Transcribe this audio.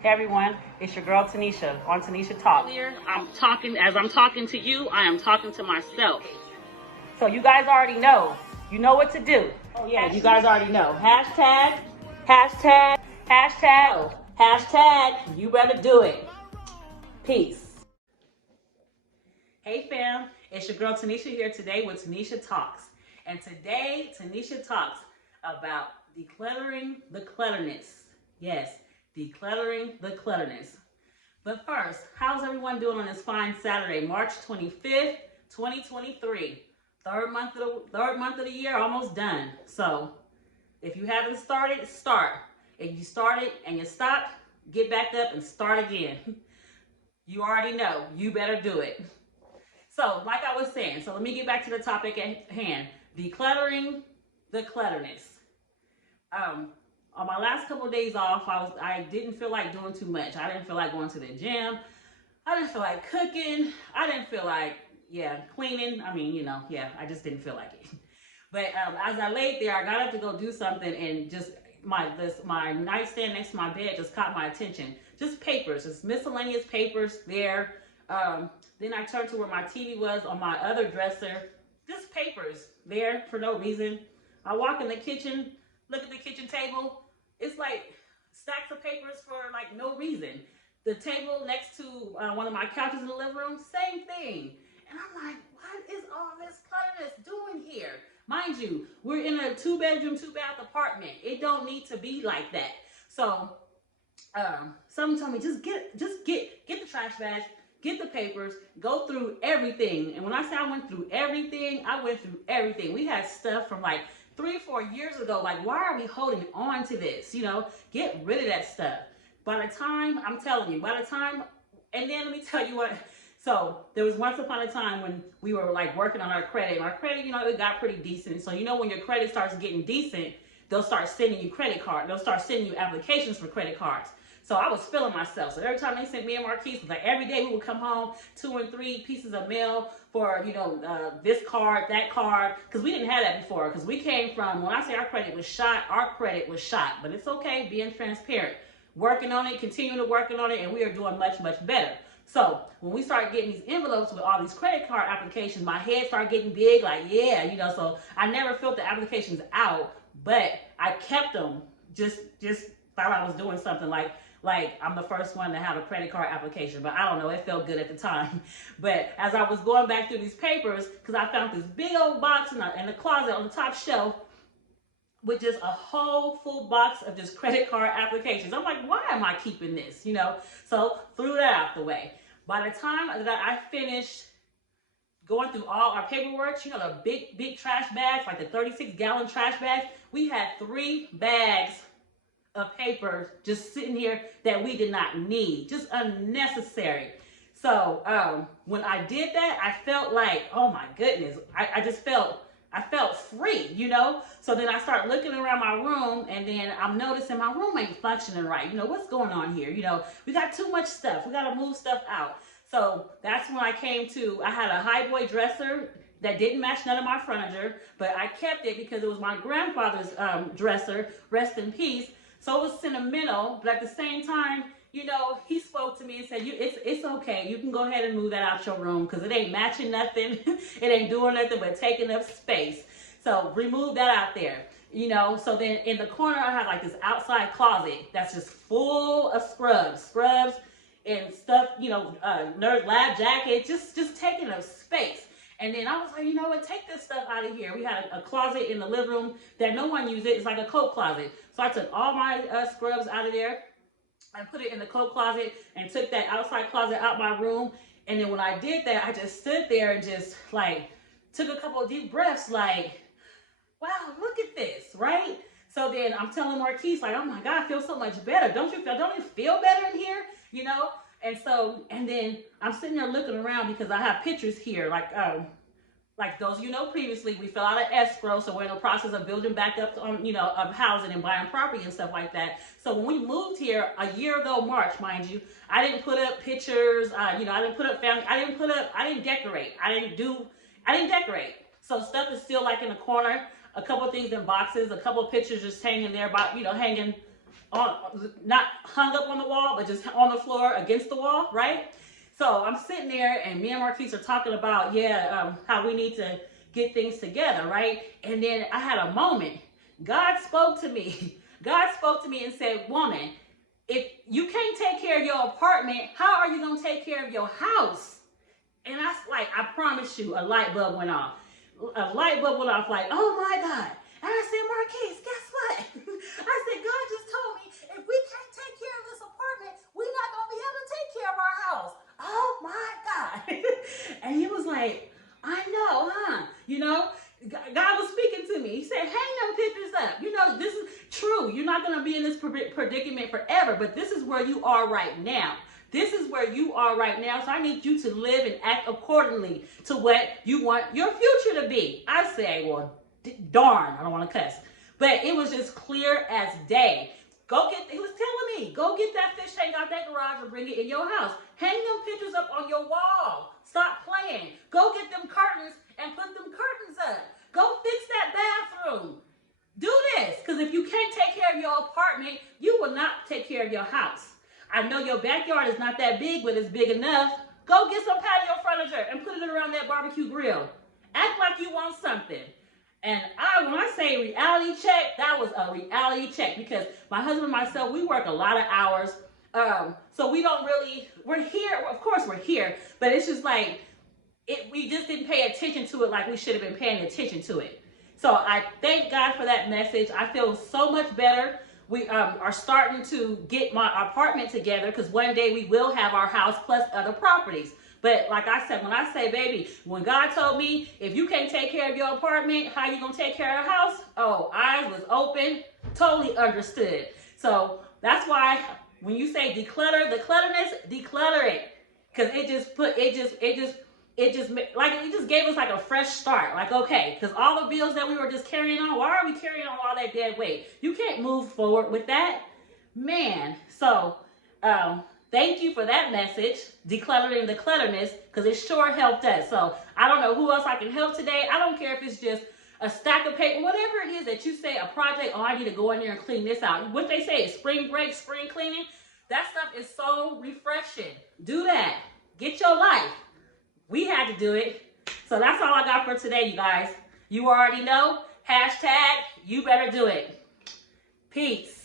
Hey everyone, it's your girl Tanisha on Tanisha Talk. As I'm talking to you, I am talking to myself. So you guys already know. You know what to do. Oh yeah, you guys already know. Hashtag, hashtag, hashtag, hashtag, you better do it. Peace. Hey fam, it's your girl Tanisha here today with Tanisha Talks. And today, Tanisha talks about decluttering the clutterness. Yes, decluttering the clutterness. But first, how's everyone doing on this fine Saturday, March 25th, 2023? Third month of the year, almost done. So if you haven't started, start. If you started and you stopped, get back up and start again. You already know, you better do it. So, like I was saying, so let me get back to the topic at hand. Decluttering the clutterness. On my last couple of days off, I didn't feel like doing too much. I didn't feel like going to the gym. I didn't feel like cooking. I didn't feel like, cleaning. I just didn't feel like it. But as I laid there, I got up to go do something, and just my nightstand next to my bed just caught my attention. Just papers, just miscellaneous papers there. Then I turned to where my TV was on my other dresser. Just papers there for no reason. I walk in the kitchen, look at the kitchen table. It's like stacks of papers for like no reason. The table next to one of my couches in the living room, same thing. And I'm like, what is all this clutterness doing here? Mind you, we're in a 2-bedroom, 2-bath apartment. It don't need to be like that. So someone told me, just get the trash bags, get the papers, go through everything. And when I say I went through everything, I went through everything. We had stuff from like 3 or 4 years ago. Like, why are we holding on to this? Get rid of that stuff. By the time, I'm telling you, and then let me tell you what. So there was once upon a time when we were like working on our credit. Our credit, it got pretty decent. So when your credit starts getting decent, they'll start sending you credit cards. They'll start sending you applications for credit cards. So I was feeling myself. So every time they sent me and Marquise, like every day we would come home, 2 and 3 pieces of mail for, this card, that card. Because we didn't have that before. Because we came from, when I say our credit was shot. But it's okay, being transparent. Working on it, continuing to working on it, and we are doing much, much better. So when we started getting these envelopes with all these credit card applications, my head started getting big, so I never filled the applications out, but I kept them, just thought I was doing something like I'm the first one to have a credit card application, but I don't know, it felt good at the time. But as I was going back through these papers, because I found this big old box in the closet on the top shelf, with just a whole full box of just credit card applications. I'm like, why am I keeping this? So threw that out the way. By the time that I finished going through all our paperwork, the big trash bags, like the 36-gallon trash bags, we had 3 bags of paper just sitting here that we did not need, just unnecessary. So when I did that, I felt like, oh my goodness, I felt free, So then I start looking around my room, and then I'm noticing my room ain't functioning right. What's going on here? We got too much stuff. We got to move stuff out. So that's when I had a high boy dresser that didn't match none of my furniture, but I kept it because it was my grandfather's dresser, rest in peace. So it was sentimental, but at the same time, he spoke to me and said, it's okay. You can go ahead and move that out your room because it ain't matching nothing. It ain't doing nothing but taking up space. So remove that out there. So then in the corner, I have like this outside closet that's just full of scrubs and stuff, nerd lab jackets, just taking up space. And then I was like, what, take this stuff out of here. We had a closet in the living room that no one uses. It's like a coat closet. So I took all my scrubs out of there. I put it in the coat closet and took that outside closet out my room. And then when I did that, I just stood there and just like took a couple of deep breaths, like, wow, look at this, right? So then I'm telling Marquise, like, oh my God, I feel so much better. Don't you feel better in here? And then I'm sitting there looking around because I have pictures here, like those, previously we fell out of escrow, so we're in the process of building back up on, of housing and buying property and stuff like that. So when we moved here a year ago, March, mind you, I didn't put up pictures, I didn't put up family, I didn't decorate. I didn't decorate. So stuff is still like in the corner, a couple of things in boxes, a couple of pictures just hanging there, hanging not hung up on the wall, but just on the floor against the wall, right? So I'm sitting there, and me and Marquise are talking about, how we need to get things together, right? And then I had a moment. God spoke to me. God spoke to me and said, woman, if you can't take care of your apartment, how are you going to take care of your house? And I promise you, a light bulb went off. A light bulb went off like, oh my God. And I said, Marquise, guess what? I said, God just told me if we can't take care of this apartment, we're not going to be able to take care of our house. Oh my God. And he was like, I know, huh? God was speaking to me. He said, hang them pictures up. This is true. You're not going to be in this predicament forever, but this is where you are right now. This is where you are right now. So I need you to live and act accordingly to what you want your future to be. I say, well, darn, I don't want to cuss. But it was just clear as day. He was telling me, go get that fish tank out that garage and bring it in your house. Hang them pictures up on your wall. Stop playing. Go get them curtains and put them curtains up. Go fix that bathroom. Do this, because if you can't take care of your apartment, you will not take care of your house. I know your backyard is not that big, but it's big enough. Go get some patio furniture and put it around that barbecue grill. Act like you want something. And when I say reality check, that was a reality check, because my husband and myself, we work a lot of hours. So we're here. Of course we're here, but it's just like, we just didn't pay attention to it like we should have been paying attention to it. So I thank God for that message. I feel so much better. We are starting to get my apartment together, because one day we will have our house plus other properties. But like I said, when I say, baby, when God told me, if you can't take care of your apartment, how you going to take care of your house? Oh, eyes was open, totally understood. So that's why when you say declutter, the clutterness, declutter it. Because it just gave us like a fresh start. Like, okay, because all the bills that we were just carrying on, why are we carrying on all that dead weight? You can't move forward with that, man. So, thank you for that message, decluttering the clutterness, because it sure helped us. So I don't know who else I can help today. I don't care if it's just a stack of paper, whatever it is that you say, a project, oh, I need to go in there and clean this out. What they say is spring break, spring cleaning. That stuff is so refreshing. Do that. Get your life. We had to do it. So that's all I got for today, you guys. You already know. #, you better do it. Peace.